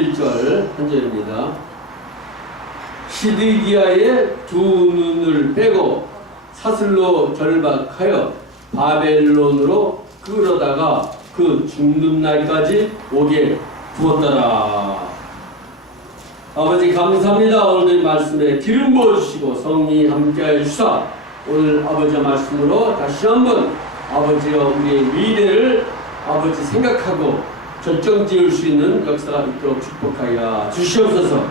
11절 한 절입니다. 시드기야의 두 눈을 빼고 사슬로 결박하여 바벨론으로 끌어다가 그 죽는 날까지 오게 두었더라. 아버지 감사합니다. 오늘 말씀에 기름 부어주시고 성령이 함께하여 주사 오늘 아버지의 말씀으로 다시 한번 아버지와 우리의 미래를 아버지 생각하고 결정 지을 수 있는 역사가 있도록 축복하여 주시옵소서.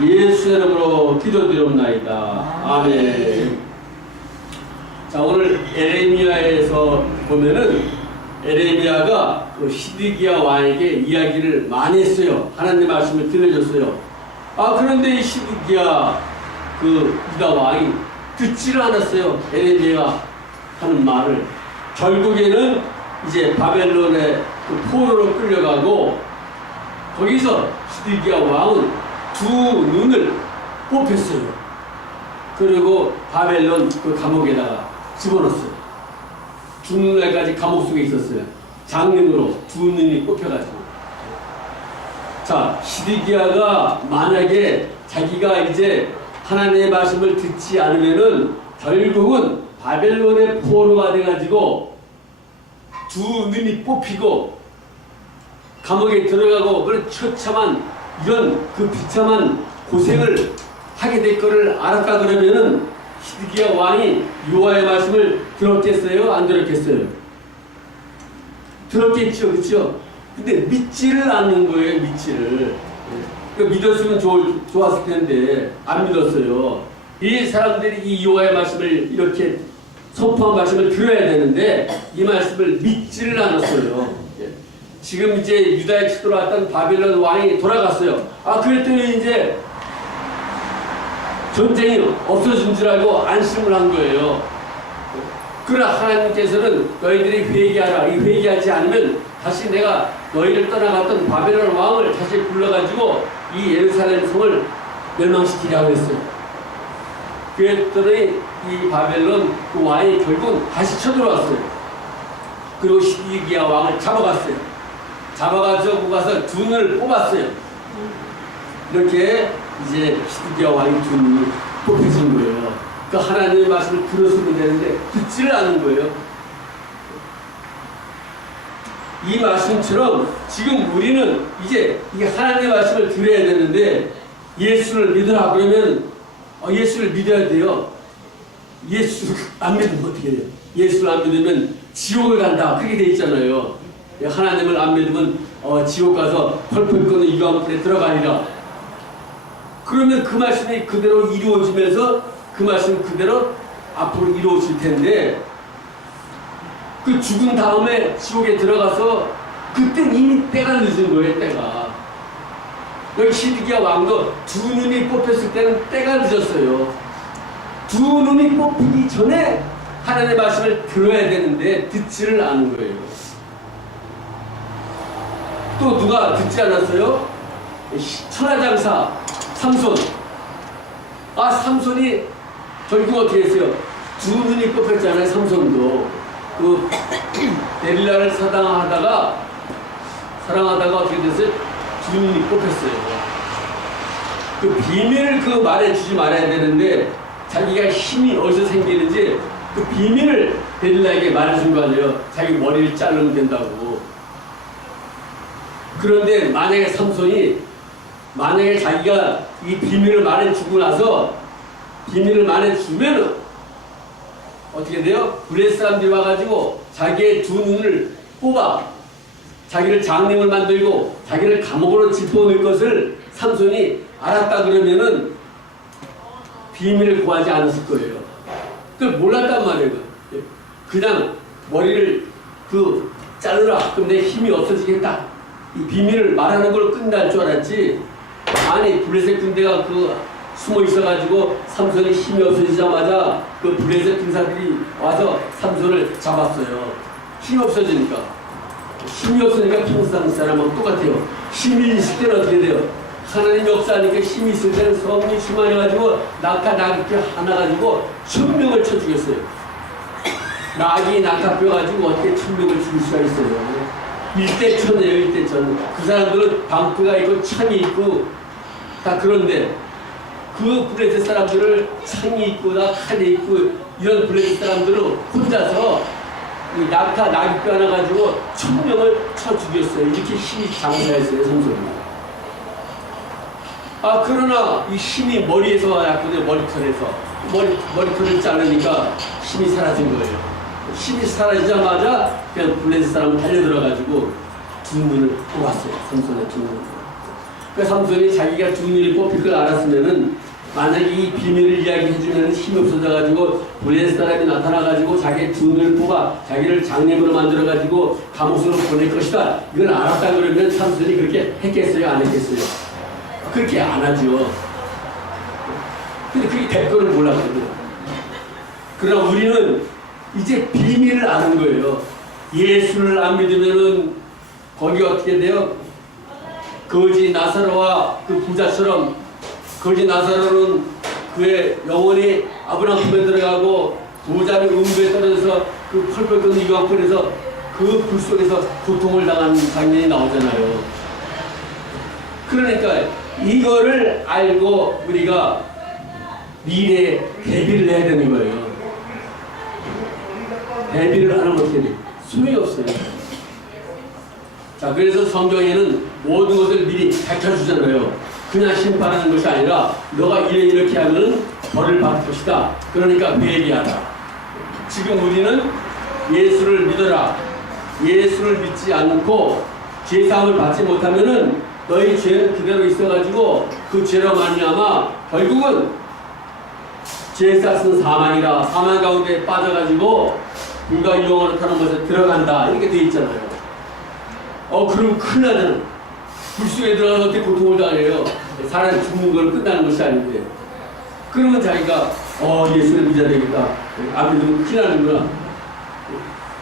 예수의 이름으로 기도드리옵나이다. 아멘. 자, 오늘 에레미야에서 보면은 에레미야가 그 시드기야 왕에게 이야기를 많이 했어요. 하나님의 말씀을 들려줬어요. 그런데 이 시드기야 그 유다 왕이 듣지를 않았어요. 에레미야가 하는 말을. 결국에는 이제 바벨론의 그 포로로 끌려가고 거기서 시드기야 왕은 두 눈을 뽑혔어요. 그리고 바벨론 그 감옥에다가 집어넣었어요. 죽는 날까지 감옥 속에 있었어요. 장님으로 두 눈이 뽑혀가지고. 자, 시드기야가 만약에 자기가 이제 하나님의 말씀을 듣지 않으면은 결국은 바벨론의 포로가 돼가지고 두 눈이 뽑히고 감옥에 들어가고 그런 처참한 이런 그 비참한 고생을 하게 될 거를 알았다 그러면은 시드기야 왕이 여호와의 말씀을 들었겠어요? 안 들었겠어요? 들었겠죠, 그렇죠? 근데 믿지를 않는 거예요, 믿지를. 그러니까 믿었으면 좋았을 텐데 안 믿었어요. 이 사람들이 이 여호와의 말씀을 이렇게 선포한 말씀을 들어야 되는데 이 말씀을 믿지를 않았어요. 지금 이제 유다에 치돌아왔던 바벨론 왕이 돌아갔어요. 그랬더니 이제 전쟁이 없어진 줄 알고 안심을 한 거예요. 그러나 하나님께서는 너희들이 회개하라. 이 회개하지 않으면 다시 내가 너희를 떠나갔던 바벨론 왕을 다시 불러가지고 이 예루살렘 성을 멸망시키라고 했어요. 그랬더니 이 바벨론 그 왕이 결국 다시 쳐들어왔어요. 그리고 시드기야 왕을 잡아갔어요. 잡아가지고 가서 두 눈을 뽑았어요. 이렇게 이제 시드기야 왕이 두 눈을 뽑혀진 거예요. 그 하나님의 말씀을 들었으면 되는데 듣지를 않은 거예요. 이 말씀처럼 지금 우리는 이제 이 하나님의 말씀을 들어야 되는데 예수를 믿으라 그러면 예수를 믿어야 돼요. 예수 안 믿으면 어떻게 돼요? 예수를 안 믿으면 지옥을 간다. 그렇게 돼 있잖아요. 하나님을 안 믿으면 지옥 가서 펄펄 끓는 유황불에 들어가리라. 그러면 그 말씀이 그대로 이루어지면서 그 말씀 그대로 앞으로 이루어질 텐데 그 죽은 다음에 지옥에 들어가서 그때 이미 때가 늦은 거예요. 때가. 여기 시드기야 왕도 두 눈이 뽑혔을 때는 때가 늦었어요. 두 눈이 뽑히기 전에 하나님의 말씀을 들어야 되는데 듣지를 않은 거예요. 또 누가 듣지 않았어요? 천하장사 삼손. 삼손이 결국 어떻게 했어요? 두 눈이 뽑혔잖아요. 삼손도 그 데릴라를 사랑하다가 어떻게 됐어요? 두 눈이 뽑혔어요. 그 비밀을 그 말해주지 말아야 되는데 자기가 힘이 어디서 생기는지 그 비밀을 데릴라에게 말해준 거 아니에요. 자기 머리를 자르면 된다고. 그런데 만약에 자기가 이 비밀을 말해주고 나서 비밀을 말해주면 어떻게 돼요? 블레셋 사람들이 와가지고 자기의 두 눈을 뽑아 자기를 장님을 만들고 자기를 감옥으로 집어넣을 것을 삼손이 알았다 그러면은 비밀을 구하지 않았을 거예요. 그걸 몰랐단 말이에요. 그냥 머리를 자르라. 그럼 내 힘이 없어지겠다. 이 비밀을 말하는 걸 끝날 줄 알았지. 아니 블레셋 군대가 숨어 있어가지고 삼손이 힘이 없어지자마자 그 블레셋 군사들이 와서 삼손을 잡았어요. 힘이 없어지니까. 힘이 없으니까 평상 사람하고 똑같아요. 힘이 있을 때는 어떻게 돼요? 하나님 역사하니까 힘이 있을 때는 성령이 충만해가지고 낙이 하나 가지고 1000명을 쳐 죽였어요. 낙이 낙하뼈 가지고 어떻게 1000명을 죽일 수가 있어요? 일대천이에요, 일대천. 그 사람들은 방패가 있고 창이 있고 다 그런데 그 블레셋 사람들을 창이 있고 다 칼이 있고 이런 블레셋 사람들을 혼자서 낙타 나귀뼈 하나 가지고 1000명을 쳐 죽였어요. 이렇게 힘이 장사했어요, 삼손이. 그러나 이 힘이 머리에서 왔거든요. 머리털을 자르니까 힘이 사라진 거예요. 힘이 사라지자마자 그냥 블레셋 사람을 달려들어가지고 두 눈을 뽑았어요. 삼손의 두 눈을. 그러니까 삼손이 자기가 두 눈이 뽑힐 걸 알았으면은 만약에 이 비밀을 이야기해주면 힘이 없어져가지고 블레셋 사람이 나타나가지고 자기의 두 눈을 뽑아 자기를 장님으로 만들어가지고 감옥으로 보낼 것이다. 이걸 알았다 그러면 삼손이 그렇게 했겠어요? 안 했겠어요? 그렇게 안 하죠. 근데 그게 될 거를 몰랐거든요. 그러나 우리는 이제 비밀을 아는 거예요. 예수를 안 믿으면은 거기 어떻게 돼요? 거지 나사로와 그 부자처럼 거지 나사로는 그의 영혼이 아브라함 품에 들어가고 부자는 음부에 떨어져서 그 펄펄 끓는 유황불에서 그 불 속에서 고통을 당하는 장면이 나오잖아요. 그러니까 이거를 알고 우리가 미래에 대비를 해야 되는 거예요. 대비를 안 하면 어떻게 돼? 소용이 없어요. 자, 그래서 성경에는 모든 것을 미리 밝혀주잖아요. 그냥 심판하는 것이 아니라 너가 이렇게 하면 벌을 받을 것이다. 그러니까 회개하라. 지금 우리는 예수를 믿어라. 예수를 믿지 않고 제사함을 받지 못하면은 너희 죄는 그대로 있어가지고 그 죄로 말미암아 결국은 죄사스는 사망이라. 사망 가운데 빠져가지고 불과 유용으로 타는 것에 들어간다. 이렇게 돼 있잖아요. 그럼 큰일 나잖아. 불속에 들어가서 어떻게 고통을 당해요? 사람이 죽는 걸 끝나는 것이 아닌데. 그러면 자기가 예수를 믿어야 되겠다. 안 믿으면 큰일 나는구나.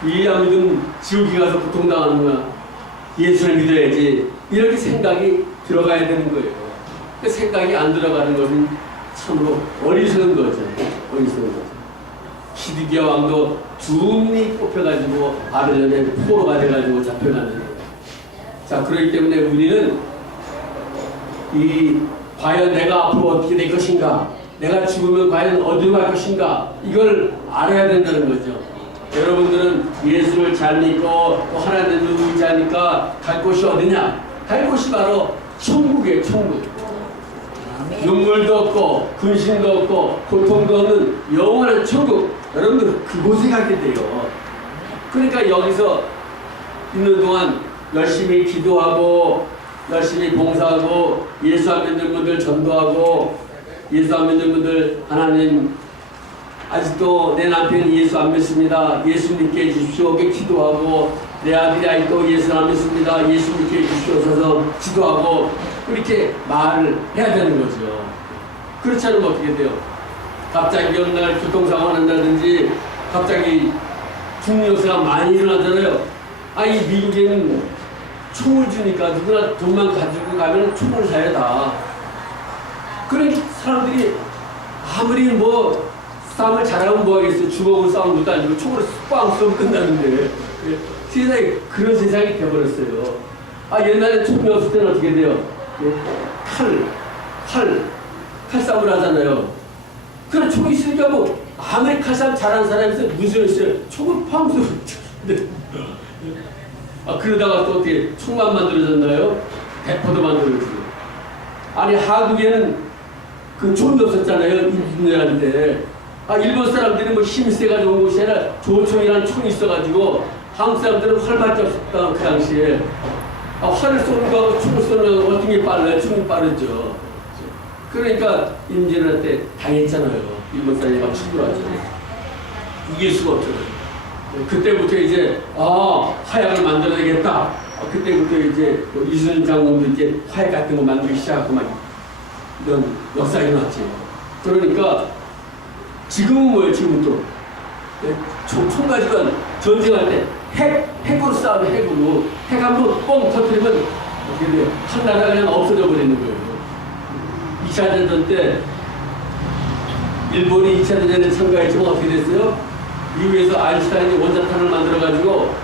이 안 믿으면 지옥에 가서 고통당하는구나. 예수를 믿어야지. 이렇게 생각이 들어가야 되는 거예요. 그 생각이 안 들어가는 것은 참으로 어리석은 거죠. 어리석은 거죠. 시드기야 왕도 두 눈이 뽑혀가지고 바벨론에 포로가 돼가지고 잡혀가는. 자, 그렇기 때문에 우리는 과연 내가 앞으로 어떻게 될 것인가, 내가 죽으면 과연 어디로 갈 것인가, 이걸 알아야 된다는 거죠. 여러분들은 예수를 잘 믿고 또 하나님을 의지하니까 갈 곳이 어디냐? 갈 곳이 바로 천국이에요, 천국. 눈물도 없고 근심도 없고 고통도 없는 영원한 천국. 여러분들은 그곳에 가게 돼요. 그러니까 여기서 있는 동안 열심히 기도하고 열심히 봉사하고 예수 안 믿는 분들 전도하고 예수 안 믿는 분들 하나님 아직도 내 남편이 예수 안 믿습니다. 예수 믿게 해주십시오. 기도하고 내 아들이 아직도 예수 안 믿습니다. 예수 믿게 해주시옵소서 기도하고 그렇게 말을 해야 되는 거죠. 그렇지 않으면 어떻게 돼요? 갑자기 어느 날 교통사고가 난다든지 갑자기 죽는 역사가 많이 일어나잖아요. 이 미국에는 총을 주니까 누구나 돈만 가지고 가면 총을 사야 다. 그러니까 사람들이 아무리 싸움을 잘하면 뭐하겠어요. 주먹으로 싸우는 것도 아니고 총으로 빵 쏘면 끝나는데. 세상에 그런 세상이 돼버렸어요. 옛날에 총이 없을 때는 어떻게 돼요? 칼싸움을 하잖아요. 그럼 총이 있으니까 아무리 칼싸움 잘하는 사람이 있어요. 무슨 있어요? 총을 팡 쏘는데. 그러다가 또 어떻게 총만 만들어졌나요? 대포도 만들어졌어요. 한국에는 그 총이 없었잖아요. 인민할 때. 일본 사람들이 힘이 세가지고 온 것이 아니라 조총이라는 총이 있어가지고 한국 사람들은 활밖에 없었다. 그 당시에. 활을 쏘는 거하고 총을 쏘는 거하고 어떤 게 빨라요? 총이 빠르죠. 그러니까 임진왜란 때 당했잖아요. 일본 사람이 막 충돌하죠. 이길 수가 없잖아요. 그때부터 이제 화약을 만들어야 되겠다. 그때부터 이제 이순신 장군도 이제 화약 같은 거 만들기 시작하고 막 이런 역사가 일어났죠. 그러니까 지금은 뭐예요? 지금은 또 총 가지고 전쟁할 때 핵으로 싸우면 핵으로 핵 한번 뻥 터뜨리면 어떻게 돼요? 한 나라가 그냥 없어져 버리는 거예요. 2차 대전 때 일본이 2차 대전에 참가했지만 어떻게 됐어요? 미국에서 아인슈타인이 원자탄을 만들어가지고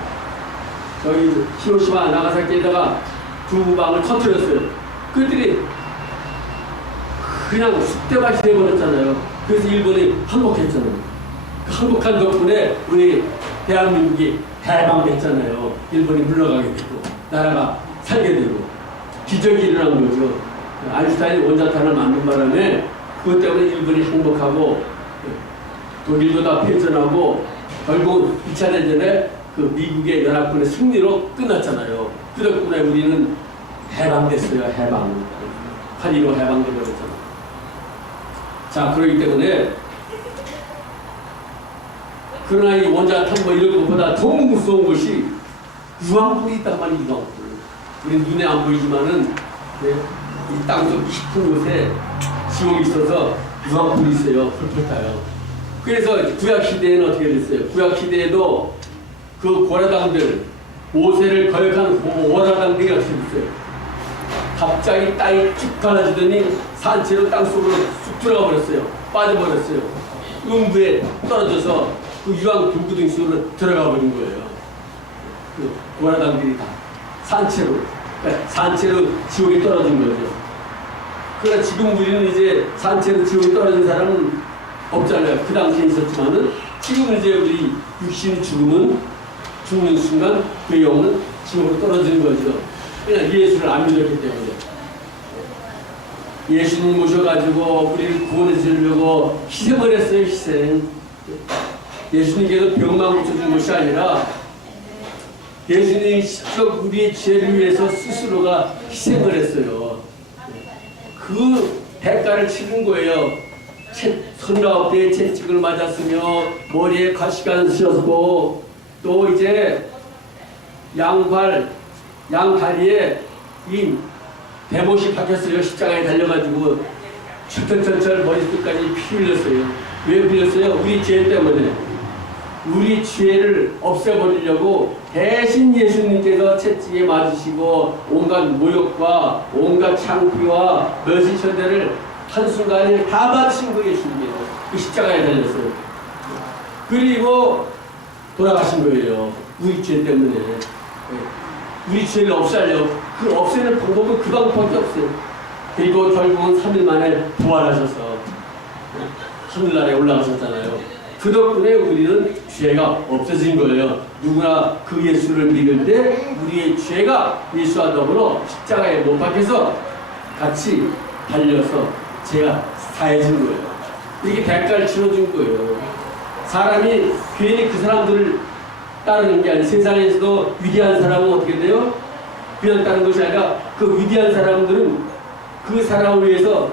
저기 히로시마 나가사키에다가 두 방을 터뜨렸어요. 그들이 그냥 쑥대밭이 돼버렸잖아요. 그래서 일본이 항복했잖아요. 그 항복한 덕분에 우리 대한민국이 해방됐잖아요. 일본이 물러가게 되고 나라가 살게 되고 기적이 일어난 거죠. 아인슈타인이 원자탄을 만든 바람에 그것 때문에 일본이 항복하고 독일도 다 패전하고 결국 2차 대전에 그 미국의 연합군의 승리로 끝났잖아요. 그 덕분에 우리는 해방됐어요. 해방. 8.15 해방되버렸잖아요. 자, 그렇기 때문에 그러나 이 원자탄 뭐 이런 것보다 더 무서운 것이 유황불이 있단 말이에요. 유황불. 우리 눈에 안 보이지만은 네, 이 땅속 깊은 곳에 지옥이 있어서 유황불이 있어요. 펄펄 타요. 그래서 구약시대에는 어떻게 됐어요? 구약시대에도 그 고라당들, 모세를 거역한 고라당들이 어떻게 됐어요? 갑자기 땅이 쭉 갈라지더니 산채로 땅속으로 쑥 들어가 버렸어요. 빠져버렸어요. 음부에 떨어져서 그 유황 불구덩이 속으로 들어가 버린 거예요. 그 고라당들이 다 산채로, 그러니까 산채로 지옥에 떨어진 거죠. 그러나 지금 우리는 이제 산채로 지옥에 떨어진 사람은 없잖아요. 그 당시에 있었지만은 지금 이제 우리 육신이 죽는 순간 그 영은 지옥으로 떨어지는 거죠. 그냥 예수를 안 믿었기 때문에. 예수님 모셔가지고 우리를 구원해 주려고 희생을 했어요. 희생. 예수님께서 병만 고쳐준 것이 아니라 예수님이 직접 우리의 죄를 위해서 스스로가 희생을 했어요. 그 대가를 치른 거예요. 39대의 채찍을 맞았으며 머리에 가시관 씌었고 또 이제 양다리에 이 대못이 박혔어요. 십자가에 달려가지고 철철철철 머리끝까지 피 흘렸어요. 왜 흘렸어요? 우리 죄 때문에. 우리 죄를 없애버리려고 대신 예수님께서 채찍에 맞으시고 온갖 모욕과 온갖 창피와 멸시천대를 한순간에 다 받으신 거예요. 예수님께서. 그 십자가에 달렸어요. 그리고 돌아가신 거예요. 우리 죄 때문에. 우리 죄를 없애려고. 그 없애는 방법은 그 방법밖에 없어요. 그리고 결국은 3일 만에 부활하셔서 하늘나라에 올라가셨잖아요. 그 덕분에 우리는 죄가 없어진 거예요. 누구나 그 예수를 믿을 때 우리의 죄가 예수와 더불어 십자가에 못 박혀서 같이 달려서 죄가 사해진 거예요. 이게 대가를 치러준 거예요. 사람이 괜히 그 사람들을 따르는 게 아니라 세상에서도 위대한 사람은 어떻게 돼요? 그냥 따르는 것이 아니라 그 위대한 사람들은 그 사람을 위해서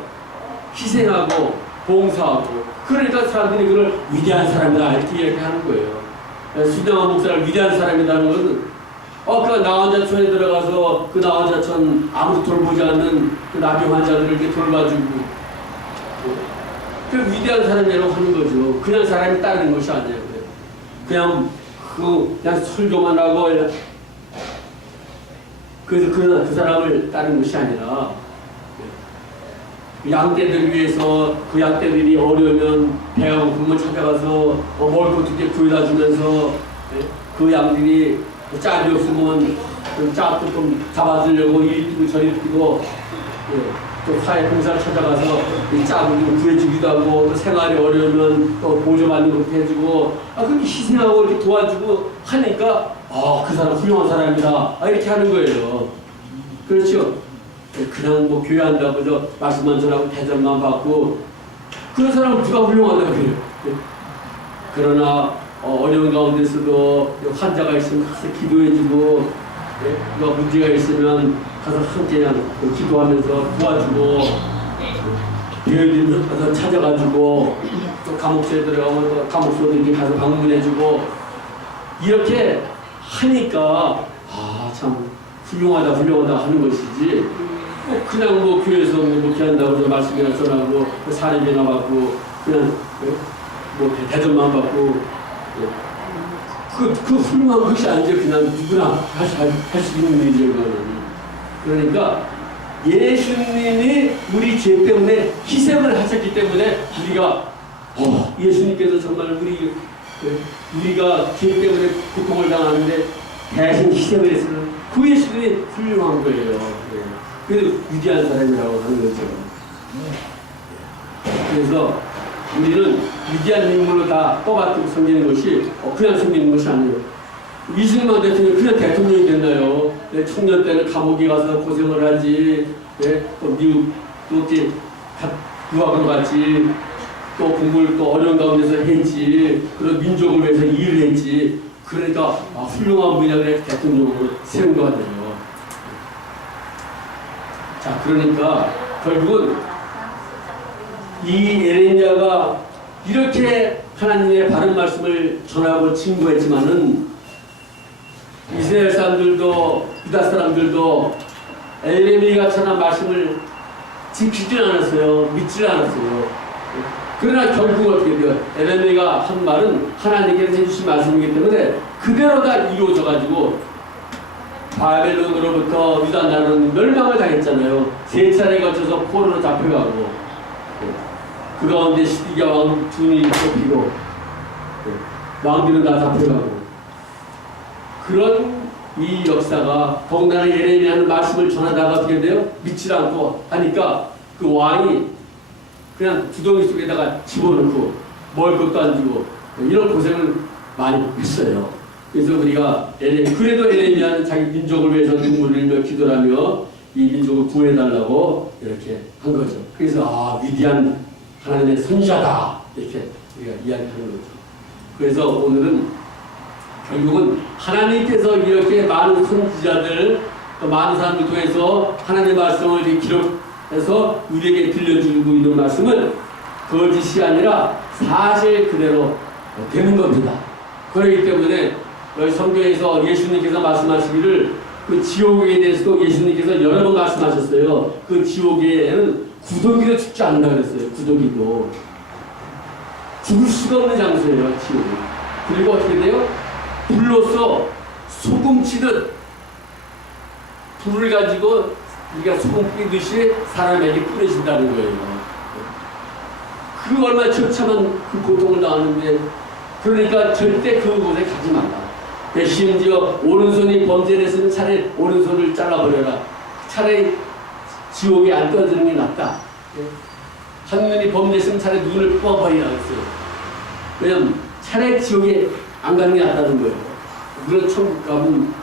희생하고 봉사하고 그러니까 사람들이 그걸 위대한 사람이다 이렇게 이야기하는 거예요. 수정한 목사를 위대한 사람이라는 것은 그 나환자촌에 들어가서 그 나환자촌 아무도 돌보지 않는 그 나병 환자들을 이렇게 돌봐주고 그 위대한 사람이라고 하는 거죠. 그냥 사람이 따르는 것이 아니에요. 그냥 설교만 하고 그래서 그 사람을 따르는 것이 아니라 양떼들 위해서 그 양떼들이 어려우면 배가 고프면 찾아가서 먹을 것 두개 구해다 주면서 그 양들이 짝이 없으면 짝도 좀 잡아주려고 이리 뛰고 저리 뛰고 또 사회봉사를 찾아가서 짝을 좀 구해주기도 하고 또 생활이 어려우면 또 보조받는 것도 해주고 그렇게 희생하고 이렇게 도와주고 하니까 그 사람 훌륭한 사람이다 이렇게 하는 거예요. 그렇죠? 그냥 뭐 교회한다고 저 말씀만 전하고 대접만 받고 그런 사람은 누가 훌륭하다고 그래요. 그러나 어려운 가운데서도 환자가 있으면 가서 기도해주고 누가 문제가 있으면 가서 함께 기도하면서 도와주고 배우들 가서 찾아가지고 또 감옥소에 들어가면 또 감옥소들이 가서 방문해주고 이렇게 하니까 참 훌륭하다 하는 것이지 그냥 뭐 교회에서 뭐 이렇게 한다고 말씀이나 전하고 사례비나 받고 그냥 뭐 대접만 받고 그 훌륭한 것이 아니죠. 그냥 누구나 할 수 있는 일이죠. 그러니까 예수님이 우리 죄 때문에 희생을 하셨기 때문에 우리가 예수님께서 정말 우리가 죄 때문에 고통을 당하는데 대신 희생을 했으면 그 예수님이 훌륭한 거예요. 예. 그래도 위대한 사람이라고 하는 거죠. 그래서 우리는 위대한 인물로 다 떠받들고 섬기는 것이 그냥 섬기는 것이 아니에요. 이승만 대통령이 그냥 대통령이 됐나요? 청년 때는 감옥에 가서 고생을 하지, 또 미국 또 이렇게 유학을 갔지, 또 공부를 또 어려운 가운데서 했지, 그리고 민족을 위해서 일을 했지. 그러니까 훌륭한 분야의 대통령으로 세운 거 같아요. 자, 그러니까 결국은 이 예레미야가 이렇게 하나님의 바른 말씀을 전하고 증거했지만은 이스라엘 사람들도 유다 사람들도 예레미야처럼 말씀을 지키지 않았어요. 믿지 않았어요. 그러나 결국 어떻게 돼요? 예레미야가 한 말은 하나님께서 해주신 말씀이기 때문에 그대로 다 이루어져 가지고 바벨론으로부터 유다 나라는 멸망을 당했잖아요. 3차례에 걸쳐서 포로로 잡혀가고 그 가운데 시드기야 왕 두 눈이 뽑히고 왕들은 다 잡혀가고 그런 이 역사가 더군다나 예레미야는 말씀을 전하다가 어떻게 돼요? 믿지 않고 하니까 그 왕이 그냥 구덩이 속에다가 집어넣고 먹을 것도 안 주고 이런 고생을 많이 했어요. 그래서 우리가 그래도 예레미야는 자기 민족을 위해서 눈물을 흘리며 기도를 하며 이 민족을 구해달라고 이렇게 한 거죠. 그래서 위대한 하나님의 선지자다 이렇게 우리가 이야기하는 거죠. 그래서 오늘은 결국은 하나님께서 이렇게 많은 선지자들 또 많은 사람들 통해서 하나님의 말씀을 기록해서 우리에게 들려주고 있는 말씀은 거짓이 아니라 사실 그대로 되는 겁니다. 그렇기 때문에 성경에서 예수님께서 말씀하시기를 그 지옥에 대해서도 예수님께서 여러 번 말씀하셨어요. 그 지옥에는 구더기도 죽지 않는다 그랬어요. 구더기도 죽을 수가 없는 장소예요. 지옥이. 그리고 어떻게 돼요? 불로서 소금 치듯 불을 가지고 우리가 소금 뿌리듯이 사람에게 뿌려진다는 거예요. 그 얼마나 처참한 그 고통을 당하는데 그러니까 절대 그곳에 가지 말라. 심지어 오른손이 범죄를 했으면 차라리 오른손을 잘라버려라. 차라리 지옥에 안 떠드는 게 낫다. 한눈이 범죄했으면 차라리 눈을 뽑아버리라 했어요. 왜냐면 차라리 지옥에 안 가는 게 낫다는 거예요. 물론 천국 가면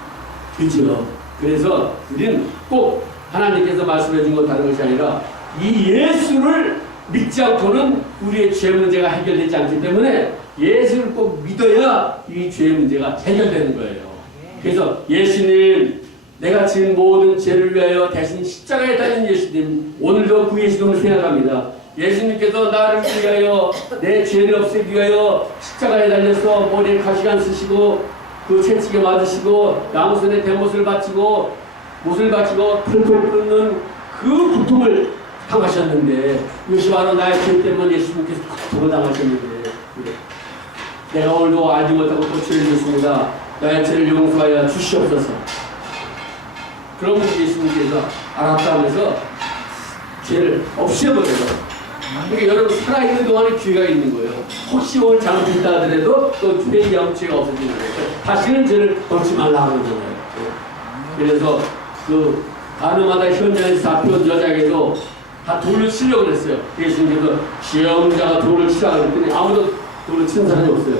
되죠. 그래서 우리는 꼭 하나님께서 말씀해 준 것 다른 것이 아니라 이 예수를 믿지 않고는 우리의 죄 문제가 해결되지 않기 때문에 예수를 꼭 믿어야 이 죄 문제가 해결되는 거예요. 그래서 예수님, 내가 지은 모든 죄를 위하여 대신 십자가에 달린 예수님, 오늘도 그 예수님을 생각합니다. 예수님께서 나를 위하여 내 죄를 없애기 위하여 십자가에 달려서 머리에 가시관 쓰시고 그 채찍에 맞으시고 나무선에 대못을 바치고 못을 바치고 펄펄 끓는 그 고통을 당하셨는데 이것이 바로 나의 죄 때문에 예수님께서 고통을 당하셨는데 내가 오늘도 알지 못하고 또 죄를 졌습니다. 나의 죄를 용서하여 주시옵소서. 그러면 예수님께서 알았다 하면서 죄를 없애버려요. 그러니까 여러분 살아있는 동안에 기회가 있는 거예요. 혹시 오늘 잘못했다 하더라도 또 회개하면 죄가 없어지는 거예요. 다시는 죄를 범치 말라 그러잖아요. 그래서 그 가늠하다 현장에서 잡혀온 여자에게도 다 돌을 치려고 그랬어요. 예수님께서 시험자가 돌을 치라 그랬더니 아무도 돌을 치는 사람이 없어요.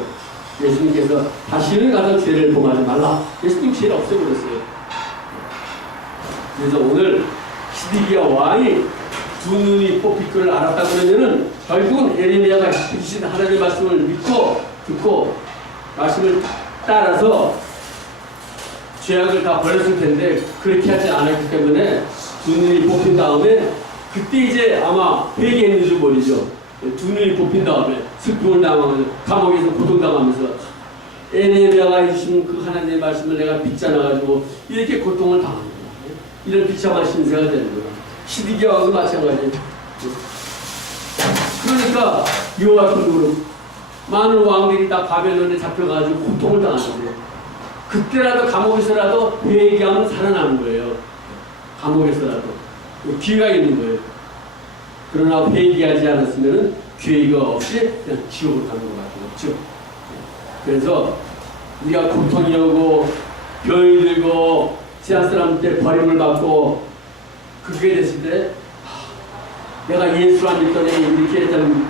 예수님께서 다시는 가서 죄를 범하지 말라. 예수님 죄를 없애버렸어요. 그래서 오늘 시드기야 왕이 두 눈이 뽑힐 걸 알았다 그러면은 결국은 예레미야가 해주신 하나님의 말씀을 믿고 듣고 말씀을 따라서 죄악을 다 버렸을 텐데 그렇게 하지 않았기 때문에 두 눈이 뽑힌 다음에 그때 이제 아마 회개했는 줄 모르죠. 두 눈이 뽑힌 다음에 슬픔을 당하면서 감옥에서 고통당하면서 예레미야가 해주신 그 하나님의 말씀을 내가 믿지 않아가지고 이렇게 고통을 당합니다. 이런 비참한 신세가 되는 거야. 시드기야와도 마찬가지. 그러니까 요아kim도 많은 왕들이 다 바벨론에 잡혀가지고 고통을 당하는데 그때라도 감옥에서라도 회개하면 살아나는 거예요. 감옥에서라도 기회가 있는 거예요. 그러나 회개하지 않았으면 기회가 없이 그냥 지옥을 가는 것 같죠. 그래서 우리가 고통이 오고 병이 들고 지한 사람한테 버림을 받고 그렇게 됐을 때 내가 예수 안 믿더니 이렇게 일단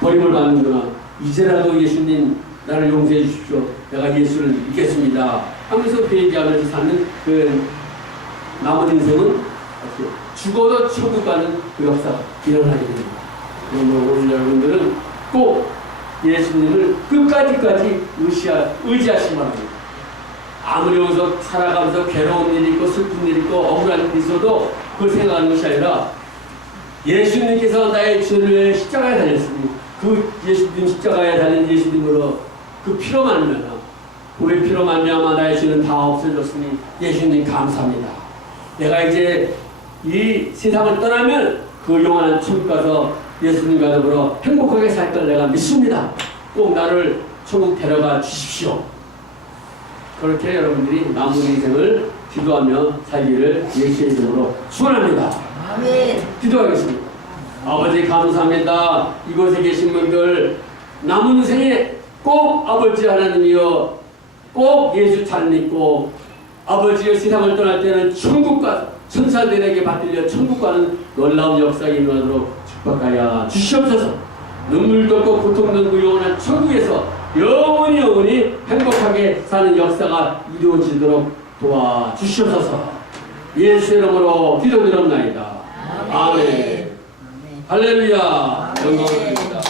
버림을 받는구나. 이제라도 예수님 나를 용서해 주십시오. 내가 예수를 믿겠습니다. 하면서 그 얘기하면서 사는 그 남은 인생은 죽어도 천국 가는 그 역사가 일어나게 됩니다. 오늘 여러분들은 꼭 예수님을 끝까지까지 의지하시기 바랍니다. 아무리 여기서 살아가면서 괴로운 일이 있고 슬픈 일이 있고 억울한 일이 있어도 그걸 생각하는 것이 아니라 예수님께서 나의 죄를 위해 십자가에 달렸으니 그 예수님 십자가에 달린 예수님으로 그 피로 말미암아 그의 피로 말미암아 나의 죄는 다 없어졌으니 예수님 감사합니다. 내가 이제 이 세상을 떠나면 그 영원한 천국 가서 예수님과 더불어 행복하게 살 걸 내가 믿습니다. 꼭 나를 천국 데려가 주십시오. 그렇게 여러분들이 남은 인생을 기도하며 살기를 예수의 이름으로 축원합니다. 아멘. 기도하겠습니다. 아버지 감사합니다. 이곳에 계신 분들 남은 인생에 꼭 아버지 하나님이여 꼭 예수 잘 믿고 아버지의 세상을 떠날 때는 천국과 천사들에게 받들려 천국 가는 놀라운 역사가 일어나도록 축복하여 주시옵소서. 눈물 돋고 고통 돋고 영원한 천국에서 영원히 행복하게 사는 역사가 이루어지도록 도와주시옵소서. 예수의 이름으로 기도드립니다. 아멘. 할렐루야. 영광을 드립니다.